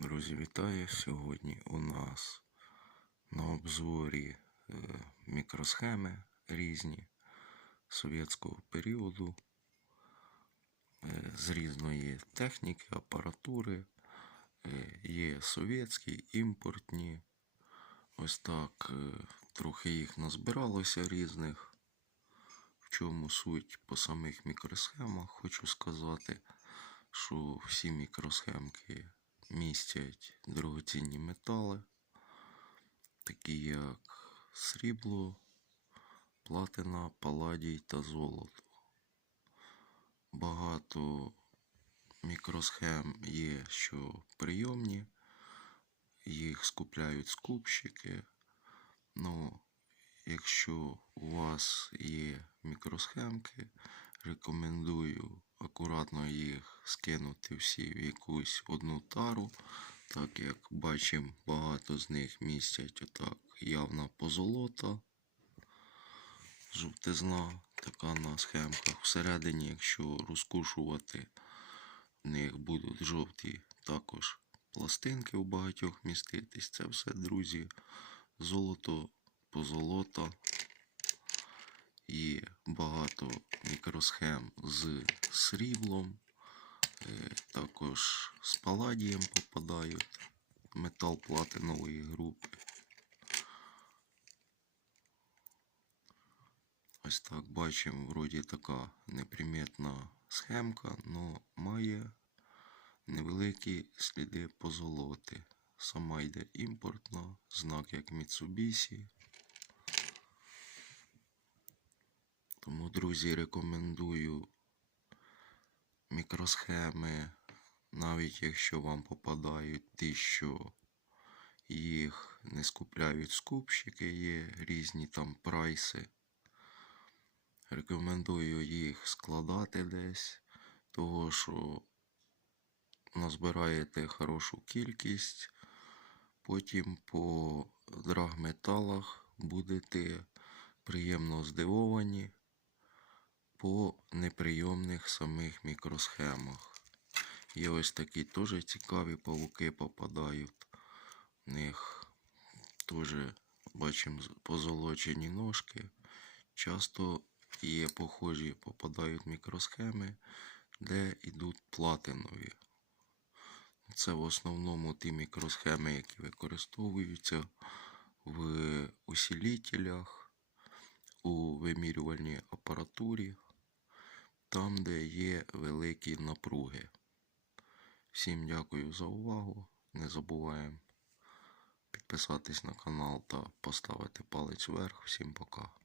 Друзі, вітаю! Сьогодні у нас на обзорі е, мікросхеми різні совєтського періоду е, з різної техніки, апаратури. Е, Є совєтські, імпортні. Ось так трохи їх назбиралося різних. В чому суть по самих мікросхемах хочу сказати, що всі мікросхемки містять дорогоцінні метали, такі як срібло, платина, паладій та золото. Багато мікросхем є, що прийомні, їх скупляють скупщики. Ну, якщо у вас є мікросхемки, рекомендую акуратно їх скинути всі в якусь одну тару, так як бачимо, багато з них містять отак явна позолота, жовтизна, така на схемках. Всередині, якщо розкушувати, в них будуть жовті також пластинки у багатьох міститись. Це все, друзі, золото, позолота. Багато мікросхем з сріблом, е, також з паладієм попадають метал платинової групи. Ось так бачимо, вроді така неприметна схемка, але має невеликі сліди позолоти. Сама йде імпортна, знак як Mitsubishi. Тому, друзі, рекомендую мікросхеми, навіть якщо вам попадають ті, що їх не скупляють скупщики, є різні там прайси. Рекомендую їх складати десь, того що назбираєте хорошу кількість, потім по драгметалах будете приємно здивовані по неприйомних самих мікросхемах. Є ось такі теж цікаві павуки попадають. В них теж бачимо позолочені ножки. Часто є похожі, попадають мікросхеми, де йдуть платинові. Це в основному ті мікросхеми, які використовуються в усилителях, у вимірювальній апаратурі, там, де є великі напруги. Всім дякую за увагу. Не забуваємо підписатись на канал та поставити палець вверх. Всім пока.